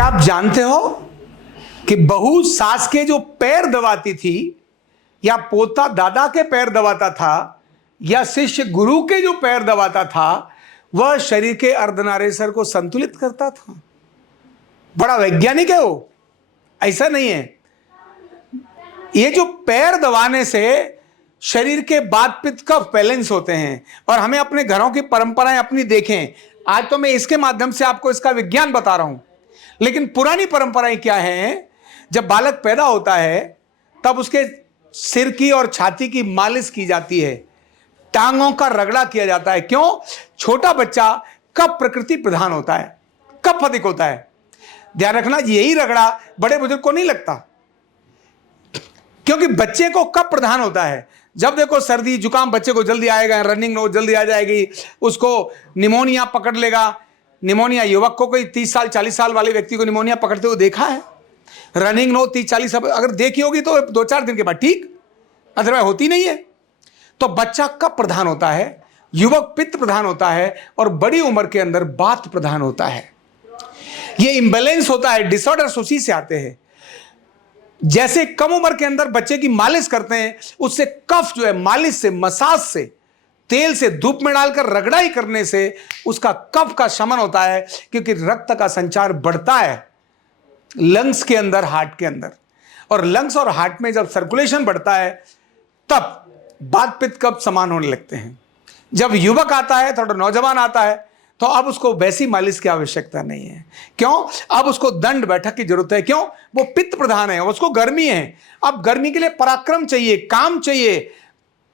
क्या आप जानते हो कि बहू सास के जो पैर दबाती थी, या पोता दादा के पैर दबाता था, या शिष्य गुरु के जो पैर दबाता था, वह शरीर के अर्धनारेश्वर को संतुलित करता था। बड़ा वैज्ञानिक है वो, ऐसा नहीं है। ये जो पैर दबाने से शरीर के वात पित्त कफ बैलेंस होते हैं। और हमें अपने घरों की परंपराएं अपनी देखें, आज तो मैं इसके माध्यम से आपको इसका विज्ञान बता रहा हूं, लेकिन पुरानी परंपराएं क्या हैं? जब बालक पैदा होता है तब उसके सिर की और छाती की मालिश की जाती है, टांगों का रगड़ा किया जाता है। क्यों? छोटा बच्चा कफ प्रकृति प्रधान होता है, कफ अधिक होता है। ध्यान रखना, यही रगड़ा बड़े बुजुर्ग को नहीं लगता, क्योंकि बच्चे को कफ प्रधान होता है। जब देखो सर्दी जुकाम बच्चे को जल्दी आएगा, रनिंग नोज जल्दी आ जाएगी, उसको निमोनिया पकड़ लेगा। निमोनिया युवक को, कोई 30 साल 40 साल वाले व्यक्ति को निमोनिया पकड़ते हुए देखा है? रनिंग नोज 30-40 अगर देखी होगी तो 2-4 दिन के बाद ठीक, अदरवाइज होती नहीं है। तो बच्चा कफ प्रधान होता है, युवक पित्त प्रधान होता है, और बड़ी उम्र के अंदर वात प्रधान होता है। ये इंबैलेंस होता है, डिसऑर्डर्स उसी से आते हैं। जैसे कम उम्र के अंदर बच्चे की मालिश करते हैं, उससे कफ जो है मालिश से, मसाज से, तेल से धूप में डालकर रगड़ाई करने से उसका कफ का शमन होता है, क्योंकि रक्त का संचार बढ़ता है लंग्स के अंदर, हार्ट के अंदर। और लंग्स और हार्ट में जब सर्कुलेशन बढ़ता है तब वात पित्त कफ समान होने लगते हैं। जब युवक आता है, थोड़ा नौजवान आता है, तो अब उसको वैसी मालिश की आवश्यकता नहीं है। क्यों? अब उसको दंड बैठक की जरूरत है। क्यों? वो पित्त प्रधान है, उसको गर्मी है। अब गर्मी के लिए पराक्रम चाहिए, काम चाहिए,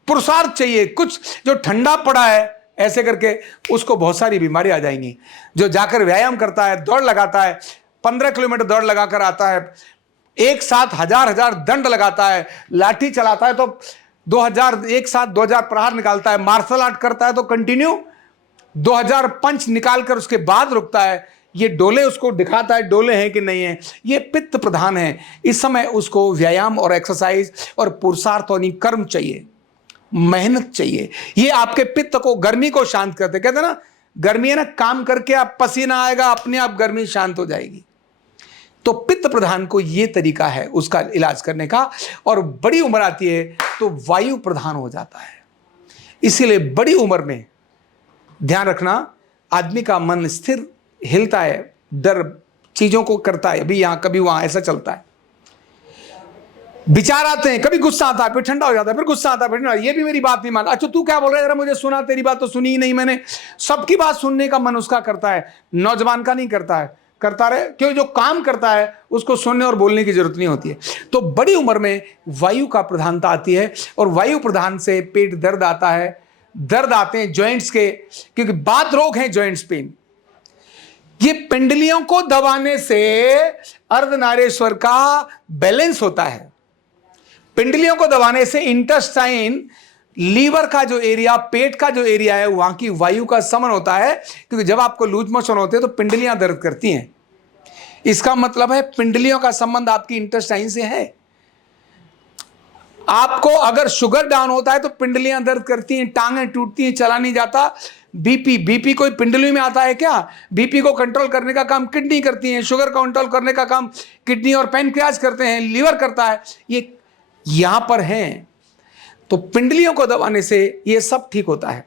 पुरुषार्थ चाहिए। कुछ जो ठंडा पड़ा है ऐसे करके उसको बहुत सारी बीमारी आ जाएंगी। जो जाकर व्यायाम करता है, दौड़ लगाता है, 15 किलोमीटर दौड़ लगाकर आता है, एक साथ हजार दंड लगाता है, लाठी चलाता है तो 2000 एक साथ 2000 प्रहार निकालता है, मार्शल आर्ट करता है तो कंटिन्यू 2000 पंच निकालकर उसके बाद रुकता है। ये डोले उसको दिखाता है, डोले हैं कि नहीं है। ये पित्त प्रधान है। इस समय उसको व्यायाम और एक्सरसाइज और पुरुषार्थ और कर्म चाहिए, मेहनत चाहिए। ये आपके पित्त को, गर्मी को शांत करते। कहते ना, गर्मी है ना, काम करके आप पसीना आएगा, अपने आप गर्मी शांत हो जाएगी। तो पित्त प्रधान को ये तरीका है उसका इलाज करने का। और बड़ी उम्र आती है तो वायु प्रधान हो जाता है। इसीलिए बड़ी उम्र में ध्यान रखना, आदमी का मन स्थिर, हिलता है, डर चीजों को करता है, अभी यहां कभी वहां, ऐसा चलता है। विचार आते हैं, कभी गुस्सा आता है, फिर ठंडा हो जाता है, फिर गुस्सा आता है, फिर ठंडा। ये भी मेरी बात नहीं मान, अच्छा तू क्या बोल रहा है, जरा मुझे सुना, तेरी बात तो सुनी ही नहीं मैंने। सबकी बात सुनने का मन उसका करता है, नौजवान का नहीं करता है। करता रहे, क्योंकि जो काम करता है उसको सुनने और बोलने की जरूरत नहीं होती है। तो बड़ी उम्र में वायु का प्रधानता आती है, और वायु प्रधान से पेट दर्द आता है, दर्द आते हैं जॉइंट्स के, क्योंकि बात रोग है जॉइंट्स पेन। ये पिंडलियों को दबाने से अर्धनारेश्वर का बैलेंस होता है। पिंडलियों को दबाने से इंटेस्टाइन, लीवर का जो एरिया, पेट का जो एरिया है, वहां की वायु का समन होता है। क्योंकि जब आपको लूज मोशन होते हैं तो पिंडलियां दर्द करती हैं। इसका मतलब है पिंडलियों का संबंध आपकी इंटेस्टाइन से है। आपको अगर शुगर डाउन होता है तो पिंडलियां दर्द करती हैं, टांगें टूटती हैं, चला नहीं जाता। बीपी कोई पिंडली में आता है क्या? बीपी को कंट्रोल करने का काम किडनी करती है, शुगर को कंट्रोल करने का काम किडनी और पैनक्रियाज करते हैं, लीवर करता है। ये यहां पर है। तो पिंडलियों को दबाने से ये सब ठीक होता है।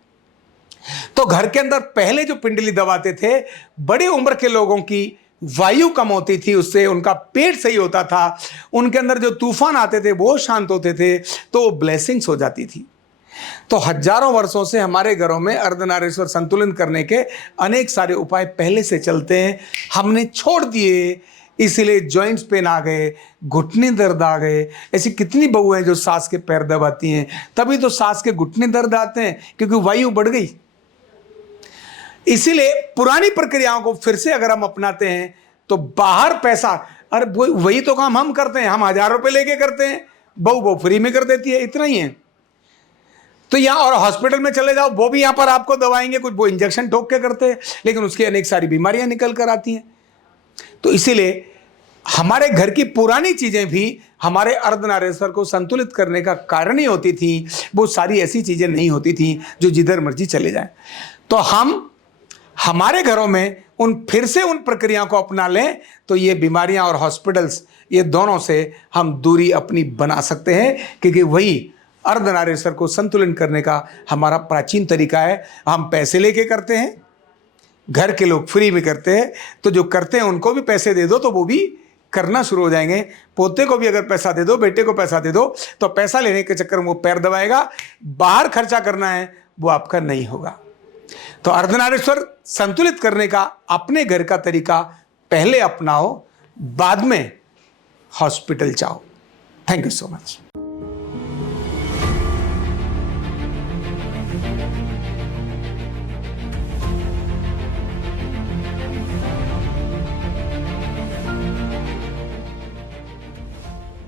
तो घर के अंदर पहले जो पिंडली दबाते थे, बड़ी उम्र के लोगों की वायु कम होती थी, उससे उनका पेट सही होता था, उनके अंदर जो तूफान आते थे वो शांत होते थे, तो वो ब्लेसिंग्स हो जाती थी। तो हजारों वर्षों से हमारे घरों में अर्धनारेश्वर संतुलन करने के अनेक सारे उपाय पहले से चलते हैं, हमने छोड़ दिए। इसीलिए जॉइंट्स पेन आ गए, घुटने दर्द आ गए। ऐसी कितनी बहू हैं जो सास के पैर दबाती हैं, तभी तो सास के घुटने दर्द आते हैं, क्योंकि वायु बढ़ गई। इसीलिए पुरानी प्रक्रियाओं को फिर से अगर हम अपनाते हैं तो बाहर पैसा, अरे वही तो काम हम करते हैं, हम 1000 रुपए लेके करते हैं, बहू फ्री में कर देती है, इतना ही है। तो यहाँ और हॉस्पिटल में चले जाओ, वो भी यहाँ पर आपको दवाएंगे, कुछ वो इंजेक्शन ठोक के करते हैं, लेकिन उसकी अनेक सारी बीमारियां निकल कर आती हैं। तो इसीलिए हमारे घर की पुरानी चीजें भी हमारे अर्धनारेश्वर को संतुलित करने का कारण ही होती थी। वो सारी ऐसी चीजें नहीं होती थी जो जिधर मर्जी चले जाए। तो हम हमारे घरों में उन फिर से उन प्रक्रियाओं को अपना लें तो ये बीमारियां और हॉस्पिटल्स, ये दोनों से हम दूरी अपनी बना सकते हैं, क्योंकि वही अर्धनारीश्वर को संतुलन करने का हमारा प्राचीन तरीका है। हम पैसे लेके करते हैं, घर के लोग फ्री में करते हैं, तो जो करते हैं उनको भी पैसे दे दो तो वो भी करना शुरू हो जाएंगे। पोते को भी अगर पैसा दे दो, बेटे को पैसा दे दो, तो पैसा लेने के चक्कर में वो पैर दबाएगा, बाहर खर्चा करना है वो आपका नहीं होगा। तो अर्धनारीश्वर संतुलित करने का अपने घर का तरीका पहले अपनाओ, बाद में हॉस्पिटल जाओ। Thank you so much.